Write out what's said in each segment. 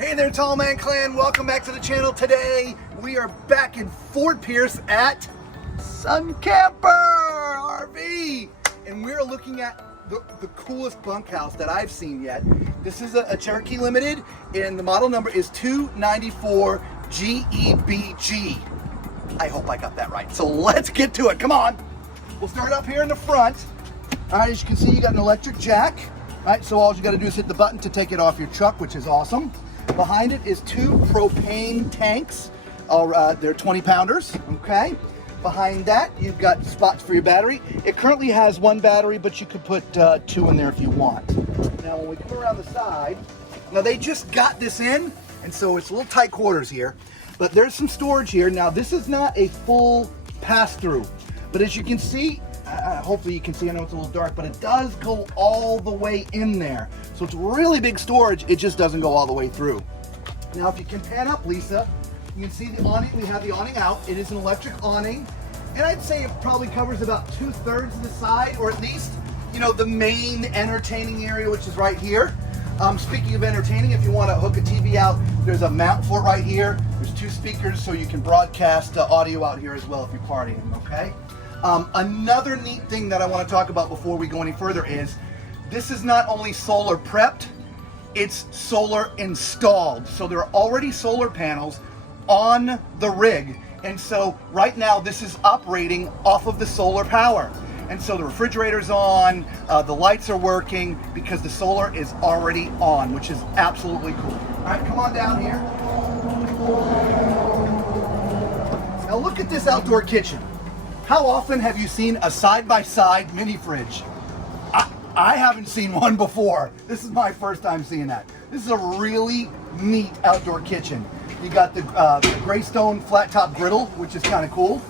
Hey there, Tall Man Clan. Welcome back to the channel. Today, we are back in Fort Pierce at Sun Camper RV. And we're looking at the coolest bunkhouse that I've seen yet. This is a Cherokee Limited, and the model number is 294 GEBG. I hope I got that right. So let's get to it. Come on. We'll start up here in the front. All right, as you can see, you got an electric jack. All right, so all you got to do is hit the button to take it off your truck, which is awesome. Behind it is two propane tanks. They're 20 pounders, okay? Behind that, you've got spots for your battery. It currently has one battery, but you could put two in there if you want. Now, when we come around the side, now they just got this in, and so it's a little tight quarters here, but there's some storage here. Now, this is not a full pass-through, but as you can see, hopefully you can see, I know it's a little dark, but it does go all the way in there. So it's really big storage, it just doesn't go all the way through. Now if you can pan up, Lisa, you can see the awning. We have the awning out. It is an electric awning, and I'd say it probably covers about 2/3 of the side, or at least, you know, the main entertaining area, which is right here. Speaking of entertaining, if you want to hook a TV out, there's a mount for it right here. There's two speakers, so you can broadcast audio out here as well if you're partying, okay? Another neat thing that I want to talk about before we go any further is this is not only solar prepped, it's solar installed. So there are already solar panels on the rig. And so right now this is operating off of the solar power. And so the refrigerator's on, the lights are working because the solar is already on, which is absolutely cool. All right, come on down here. Now look at this outdoor kitchen. How often have you seen a side-by-side mini fridge? I haven't seen one before. This is my first time seeing that. This is a really neat outdoor kitchen. You got the Greystone flat top griddle, which is kind of cool.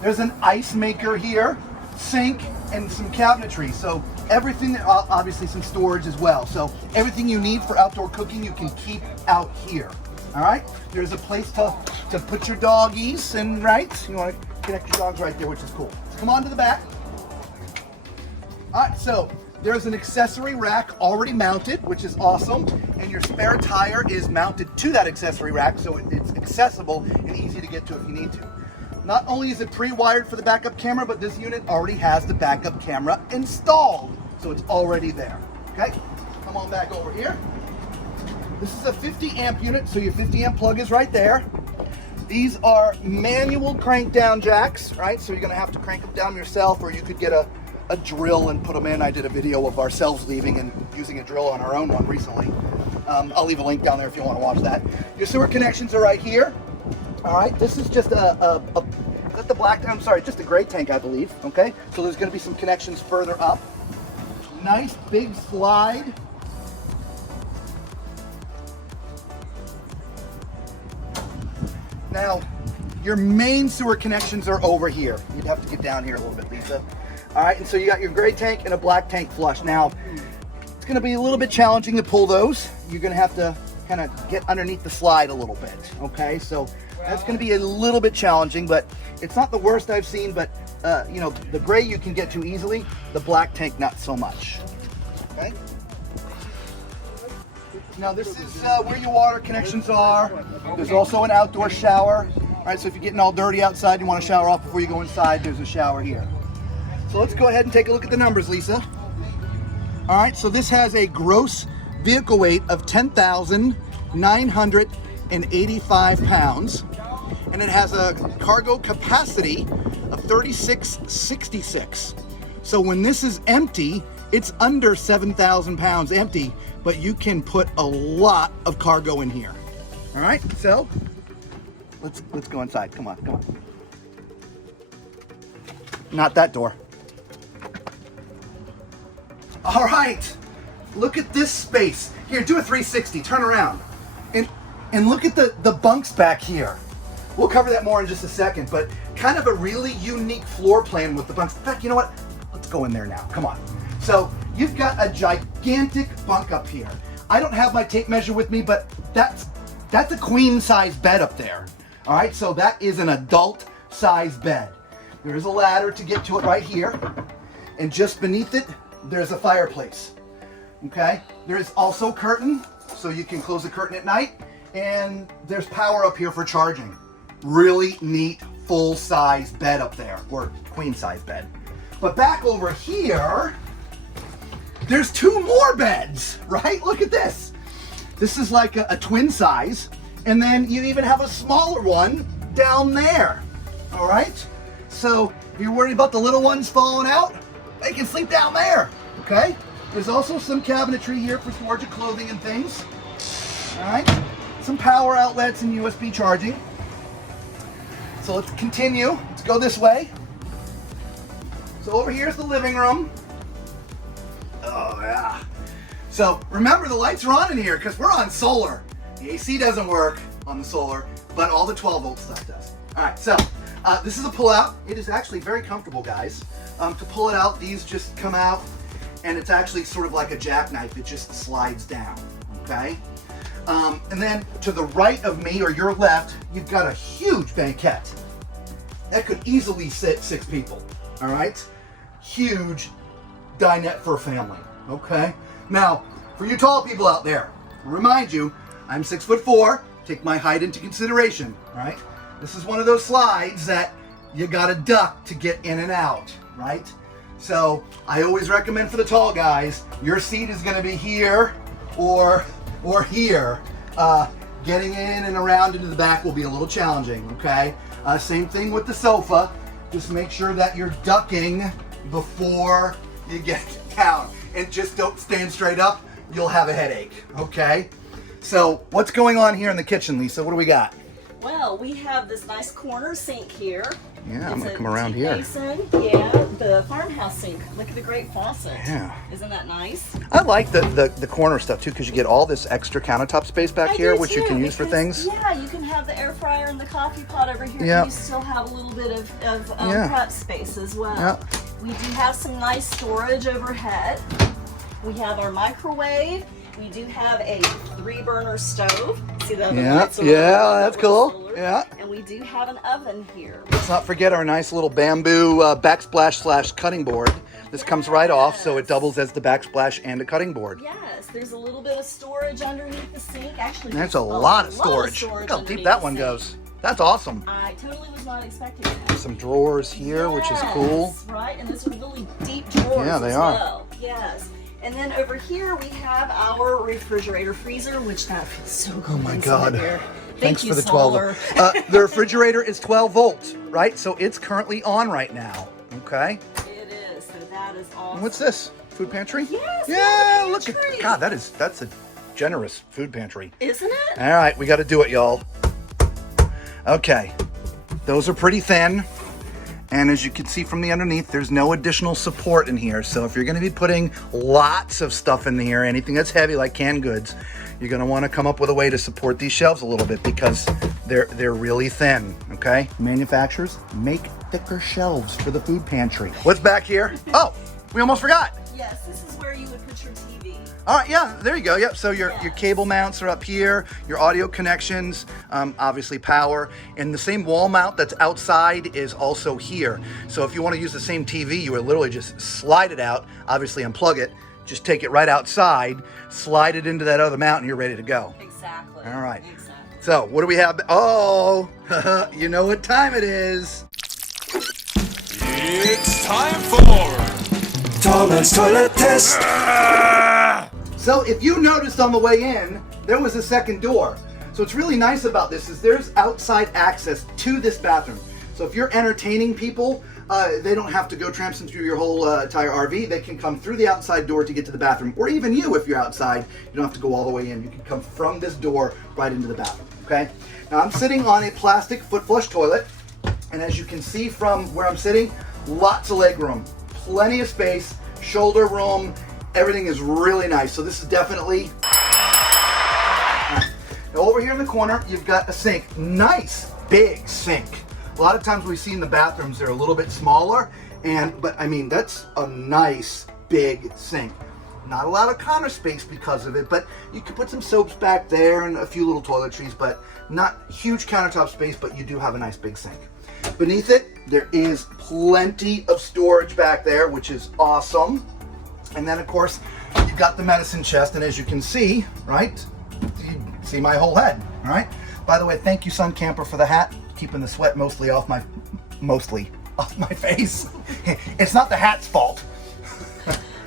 There's an ice maker here, sink, and some cabinetry. So everything, obviously some storage as well. So everything you need for outdoor cooking, you can keep out here. All right? There's a place to put your doggies, and right? You want to connect your dogs right there, which is cool. So come on to the back. All right, so there's an accessory rack already mounted, which is awesome, and your spare tire is mounted to that accessory rack, so it's accessible and easy to get to if you need to. Not only is it pre-wired for the backup camera, but this unit already has the backup camera installed, so it's already there, okay? Come on back over here. This is a 50 amp unit, so your 50 amp plug is right there. These are manual crank down jacks, right? So you're gonna have to crank them down yourself, or you could get a drill and put them in. I did a video of ourselves leaving and using a drill on our own one recently. I'll leave a link down there if you want to watch that. Your sewer connections are right here. All right, this is just is that the black, I'm sorry, just a gray tank, I believe, okay? So there's gonna be some connections further up. Nice big slide. Now, your main sewer connections are over here. You'd have to get down here a little bit, Lisa. All right, and so you got your gray tank and a black tank flush. Now, it's gonna be a little bit challenging to pull those. You're gonna have to kind of get underneath the slide a little bit, okay? So that's gonna be a little bit challenging, but it's not the worst I've seen, but you know, the gray you can get to easily, the black tank not so much, okay? Now this is where your water connections are. There's also an outdoor shower. All right, so if you're getting all dirty outside, you want to shower off before you go inside, there's a shower here. So let's go ahead and take a look at the numbers, Lisa. All right, so this has a gross vehicle weight of 10,985 pounds, and it has a cargo capacity of 3,666. So when this is empty, it's under 7,000 pounds empty, but you can put a lot of cargo in here. All right, so let's go inside. Come on, come on. Not that door. All right, look at this space. Here, do a 360, turn around. And look at the bunks back here. We'll cover that more in just a second, but kind of a really unique floor plan with the bunks. In fact, you know what? Let's go in there now, come on. So you've got a gigantic bunk up here. I don't have my tape measure with me, but that's a queen size bed up there. All right, so that is an adult size bed. There is a ladder to get to it right here. And just beneath it, there's a fireplace. Okay, there is also a curtain, so you can close the curtain at night And there's power up here for charging. Really neat full-size bed up there, or queen-size bed. But back over here, there's 2 more beds, right? Look at this. This is like a twin size, and then you even have a smaller one down there, all right? So if you're worried about the little ones falling out, they can sleep down there, okay? There's also some cabinetry here for storage of clothing and things, all right? Some power outlets and USB charging. So let's continue. Let's go this way. So over here's the living room. Oh yeah. So remember, the lights are on in here because we're on solar. The AC doesn't work on the solar, but all the 12 volt stuff does. All right, so this is a pull out. It is actually very comfortable, guys. To pull it out, these just come out, and it's actually sort of like a jackknife. It just slides down, okay? And then to the right of me, or your left, you've got a huge banquette. That could easily sit 6 people, all right? Huge dinette for a family, okay? Now, for you tall people out there, remind you, I'm 6'4", take my height into consideration, right? This is one of those slides that you gotta duck to get in and out, right? So I always recommend for the tall guys, your seat is gonna be here or here. Getting in and around into the back will be a little challenging, okay? Same thing with the sofa. Just make sure that you're ducking before you get down. And just don't stand straight up, you'll have a headache, okay? So what's going on here in the kitchen, Lisa? What do we got? Well, we have this nice corner sink here. Yeah, I'm gonna come around here. Basin. Yeah, the farmhouse sink. Look at the great faucet. Yeah. Isn't that nice? I like the corner stuff too, because you get all this extra countertop space back here, which you can use for things. Yeah, you can have the air fryer and the coffee pot over here. Yeah. And you still have a little bit of Yeah. prep space as well. Yeah. We do have some nice storage overhead. We have our microwave. We do have a 3-burner stove. See that? Yeah, yeah, that's cool. Yeah. And we do have an oven here. Let's not forget our nice little bamboo backsplash / cutting board. This comes right off, so it doubles as the backsplash and a cutting board. Yes, there's a little bit of storage underneath the sink. Actually, That's a lot of storage. Look how deep that one goes. That's awesome. I totally was not expecting that. Some drawers here, which is cool. Right, and those are really deep drawers. Yeah, they as are. Well. Yes. And then over here we have our refrigerator freezer, which that feels so good. Oh my God. Here. Thanks Thank for you, the 12 Solar. volt. The refrigerator is 12 volts, right? So it's currently on right now, okay? It is, so that is awesome. What's this? Food pantry? Yes, Yeah, food look at, pantry. God, that's a generous food pantry. Isn't it? All right, we got to do it, y'all. Okay, those are pretty thin. And as you can see from the underneath, there's no additional support in here. So if you're gonna be putting lots of stuff in here, anything that's heavy like canned goods, you're gonna wanna come up with a way to support these shelves a little bit because they're really thin, okay? Manufacturers make thicker shelves for the food pantry. What's back here? Oh, we almost forgot. Yes, this is where you would put your TV. All right, yeah, there you go. Yep, so your cable mounts are up here, your audio connections, obviously power, and the same wall mount that's outside is also here. So if you want to use the same TV, you would literally just slide it out, obviously unplug it, just take it right outside, slide it into that other mount, and you're ready to go. Exactly. All right. Exactly. So what do we have? Oh, you know what time it is. It's time for Toilet's Toilet Test. So if you noticed on the way in, there was a second door. So what's really nice about this is there's outside access to this bathroom. So if you're entertaining people, they don't have to go tramping through your whole entire RV. They can come through the outside door to get to the bathroom. Or even you, if you're outside, you don't have to go all the way in. You can come from this door right into the bathroom, okay? Now I'm sitting on a plastic foot flush toilet. And as you can see from where I'm sitting, lots of leg room, plenty of space, shoulder room, everything is really nice. So this is definitely, now over here in the corner, you've got a sink, nice big sink. A lot of times we see in the bathrooms, they're a little bit smaller, but I mean, that's a nice big sink. Not a lot of counter space because of it, but you can put some soaps back there and a few little toiletries, but not huge countertop space, but you do have a nice big sink. Beneath it, there is plenty of storage back there, which is awesome. And then of course, you've got the medicine chest, and as you can see, right, you see my whole head. All right. By the way, thank you, Sun Camper, for the hat, keeping the sweat mostly off my face. It's not the hat's fault.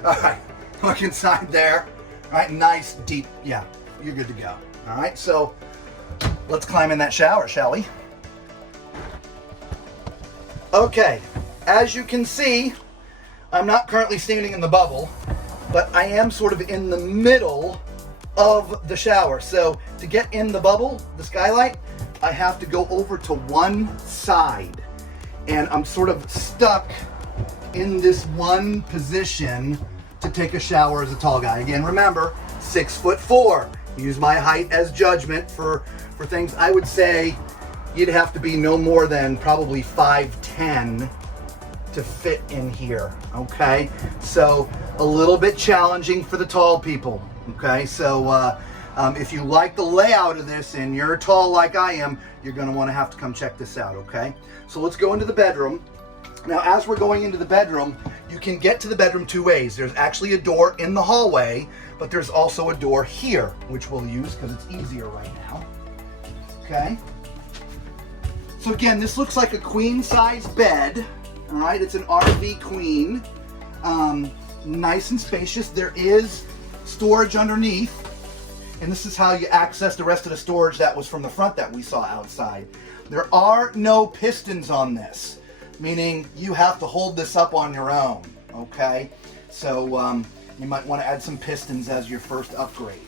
All right, look inside there. All right, nice, deep, yeah, you're good to go. All right, so let's climb in that shower, shall we? Okay, as you can see, I'm not currently standing in the bubble, but I am sort of in the middle of the shower. So to get in the bubble, the skylight, I have to go over to one side. And I'm sort of stuck in this one position to take a shower as a tall guy. Again, remember, 6'4". Use my height as judgment for things. I would say you'd have to be no more than probably 5'10" to fit in here, okay? So a little bit challenging for the tall people, okay? So if you like the layout of this and you're tall like I am, you're gonna wanna have to come check this out, okay? So let's go into the bedroom. Now, as we're going into the bedroom, you can get to the bedroom two ways. There's actually a door in the hallway, but there's also a door here, which we'll use because it's easier right now, okay? So again, this looks like a queen size bed, all right? It's an RV queen, nice and spacious. There is storage underneath, and this is how you access the rest of the storage that was from the front that we saw outside. There are no pistons on this, meaning you have to hold this up on your own, okay? So you might want to add some pistons as your first upgrade.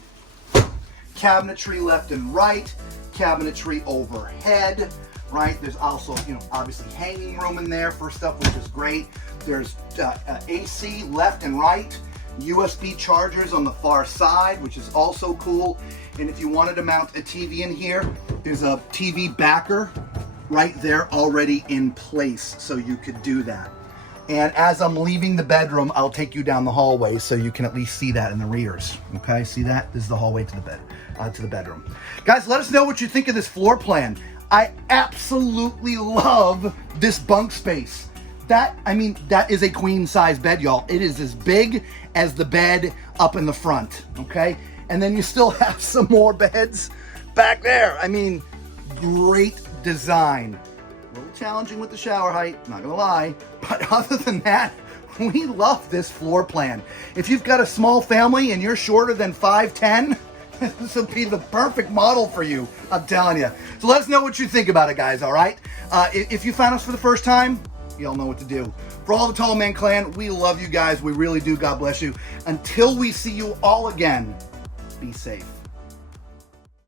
Cabinetry left and right, cabinetry overhead, right? There's also, obviously hanging room in there for stuff, which is great. There's AC left and right, USB chargers on the far side, which is also cool. And if you wanted to mount a TV in here, there's a TV backer right there already in place, so you could do that. And as I'm leaving the bedroom, I'll take you down the hallway so you can at least see that in the rears. Okay, see that? This is the hallway to the bed, to the bedroom. Guys, let us know what you think of this floor plan. I absolutely love this bunk space. That is a queen size bed, y'all. It is as big as the bed up in the front, okay? And then you still have some more beds back there. Great design. A little challenging with the shower height, not gonna lie. But other than that, we love this floor plan. If you've got a small family and you're shorter than 5'10", this will be the perfect model for you, I'm telling you. So let us know what you think about it, guys, all right? If you found us for the first time, y'all know what to do. For all the Tall Man Clan, we love you guys. We really do. God bless you. Until we see you all again, be safe.